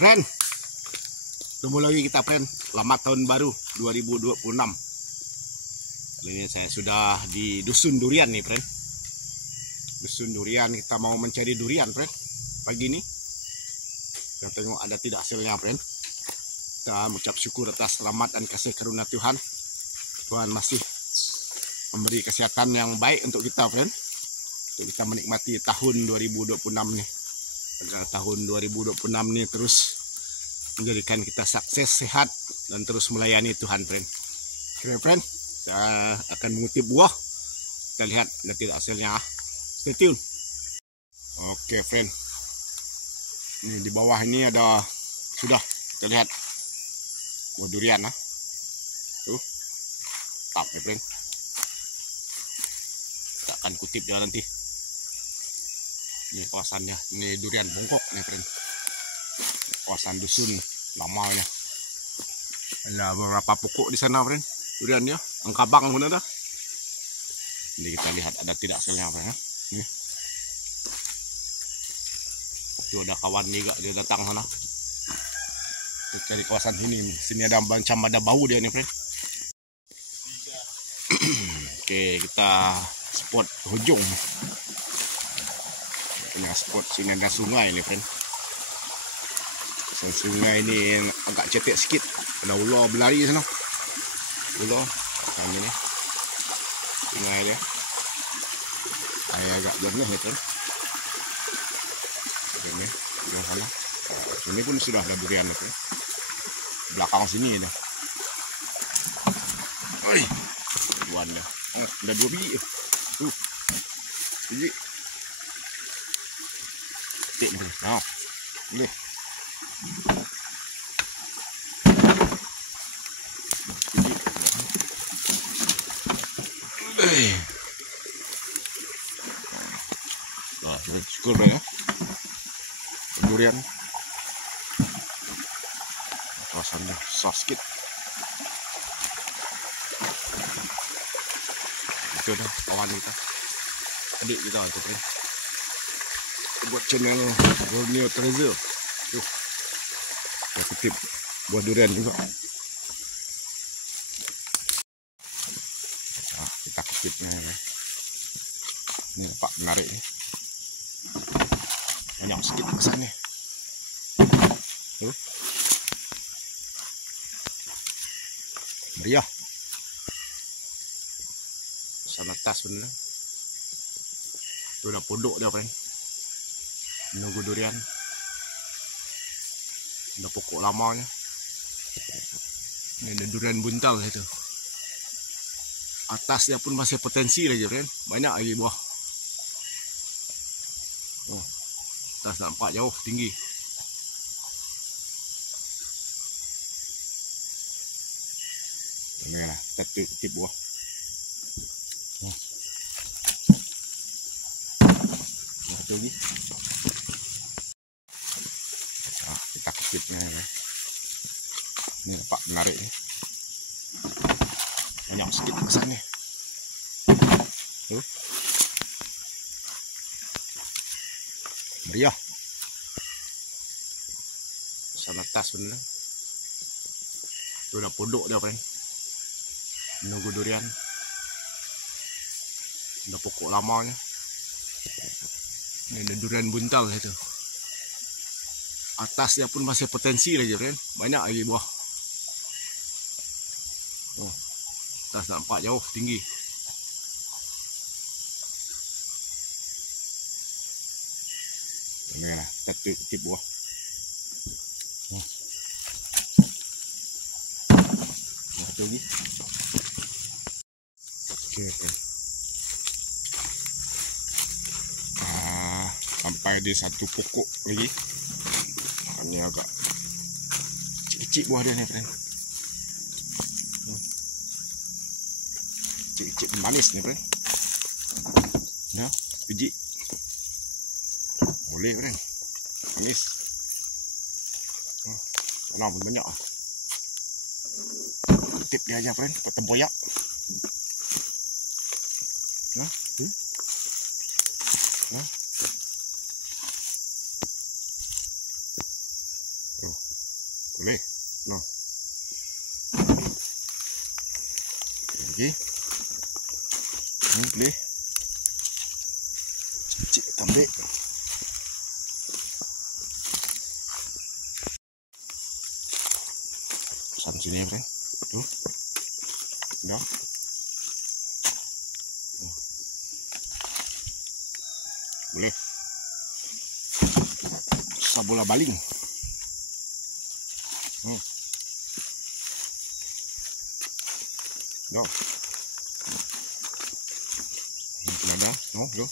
Friend, ketemu lagi kita friend. Selamat tahun baru 2026. Kali ini saya sudah di dusun durian nih friend. Dusun durian, kita mau mencari durian friend. Pagi ini kita tengok ada tidak hasilnya friend. Kita mengucap syukur atas rahmat dan kasih karunia Tuhan. Tuhan masih memberi kesehatan yang baik untuk kita friend. Untuk kita menikmati tahun 2026 nih. Pada tahun 2026 nih terus menjadikan kita sukses, sehat, dan terus melayani Tuhan friend. Oke friend, saya akan mengutip buah. Kita lihat ada tidak hasilnya. Stay tune. Oke friend, ini di bawah ini ada, sudah kita lihat buah durian tuh, tap ya friend. Kita akan kutip dia nanti. Ini kawasannya, ini durian bongkok nih friend. Kawasan dusun lamanya. Ada beberapa pokok di sana friend. Duriannya, angkabang pun ada. Jadi kita lihat ada tidak hasilnya friend. Nih. Itu ada kawan juga dia datang sana. Kita cari kawasan sini. Sini ada macam ada bau dia nih friend. Oke, kita spot hujung. Punya spot sini ada sungai ini friend. Sungai ini agak cetek sikit. Ada ular berlari sana. Ular yang ini. Sungai dia. Air agak jernih ya friend. Ini yang sana. Sini pun sudah ada durian ya friend. Belakang sini dah. Oi. Dua dah. Oh, ada 2 biji. Biji. Tik ni. Nah. Boleh. Syukur ya. Durian. Rasanya susah sikit. Itu dah kawan kita. Adik kita itu friend. Buat channel Borneo Treasure. Tuh. Kita kutip buah durian juga. Nah, kita kutipnya ya. Ini Pak menarik nih. Banyak sedikit kesannya. Tuh. Meriah. Sana tas bener. Itu udah pondok dia friend. Menunggu durian. Udah pokok lamanya. Ini ada durian buntal itu. Atasnya pun masih potensi lagi friend. Banyak lagi buah. Oh, atas nampak jauh tinggi. Ini lah, kita kutip buah. Satu lagi. Nah, kita kutipnya ya. Ini Pak menarik nih. Banyak sedikit kesannya. Tuh. Meriah. Sana tas bener. Itu udah pondok dia friend. Menunggu durian. Udah pokok lamanya. Ini ada durian buntal itu. Atasnya pun masih potensi lagi friend. Banyak lagi buah. Oh, atas nampak jauh tinggi. Ini lah, kita kutip buah. Satu lagi. Oke. Sampai di satu pokok lagi. Ini agak kecil buah dia nih friend. Kecil manis nih friend. Ya, biji. Boleh friend. Manis. Sana pun banyak. Kutip dia aja friend, pakai tempoyak. Nah, nah. Boleh. No. Lagi. Boleh. Cik tambah. Pesan sini, friend. Tuh. Dah. Boleh. Sabola baling. Dah. Ini ada. No, go.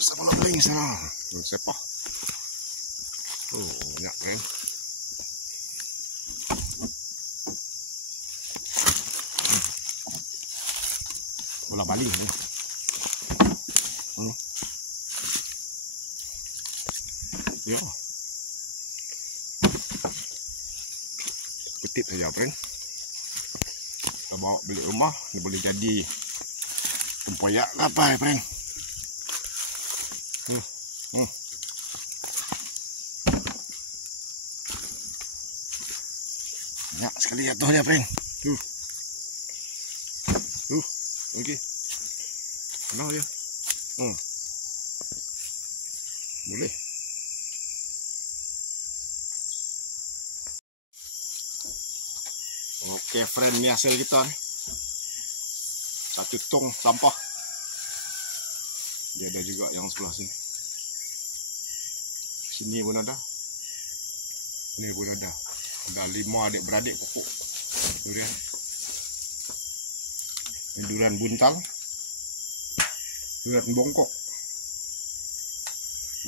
Sabola baling sana. Siapa? Oh, banyak, friend. Bola baling ni. Ya. Petit saja, friend. Kita bawa beli rumah, ni boleh jadi tempoyak apa, friend. Banyak sekali jatuh dia, friend. Okey. Mana dia? Boleh. Okey, friend, ni hasil kita ni. Satu tong sampah. Dia ada juga yang sebelah sini. Sini pun ada. Ini pun ada. Ada 5 adik-beradik pokok durian. Durian buntal, durian bongkok.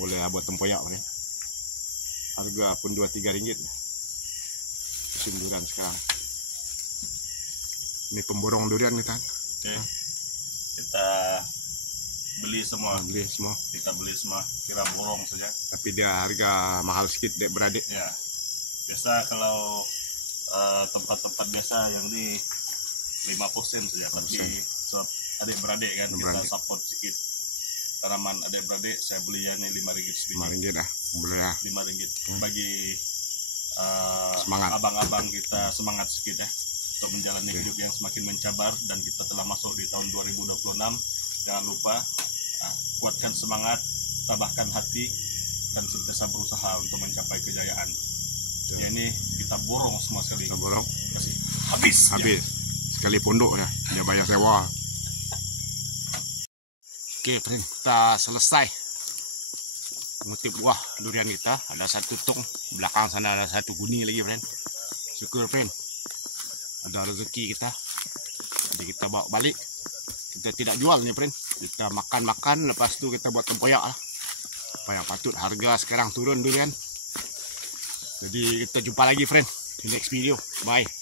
Boleh buat tempoyak ni. Harga pun 2-3 ringgit. Musim durian sekarang. Ini pemborong durian kita. Oke. Kita beli semua. Kita beli semua. Kira borong saja. Tapi dia harga mahal sedikit, dek beradik. Ya. Biasa kalau tempat-tempat biasa yang di 5% saja, tapi adik-beradik kan kita support sedikit tanaman adik-beradik. Saya beliannya 5 ringgit sedikit. 5 ringgit dah, boleh lah. 5 ringgit bagi semangat abang-abang kita semangat sedikit ya untuk menjalani hidup yang semakin mencabar, dan kita telah masuk di tahun 2026. Jangan lupa kuatkan semangat, tabahkan hati, dan senantiasa berusaha untuk mencapai kejayaan. Ya, ini kita borong semua sekali. Kita borong. Kasih habis. Ya. Sekali pondok ya, dia bayar sewa. Oke, friend, kita selesai mengutip buah durian kita. Ada satu tong, belakang sana ada satu kuning lagi, friend. Syukur, friend, ada rezeki kita. Jadi kita bawa balik. Kita tidak jual nih, friend. Kita makan-makan, lepas tu kita buat tempoyak lah. Apa yang patut, harga sekarang turun durian. Jadi kita jumpa lagi, friend, di next video. Bye.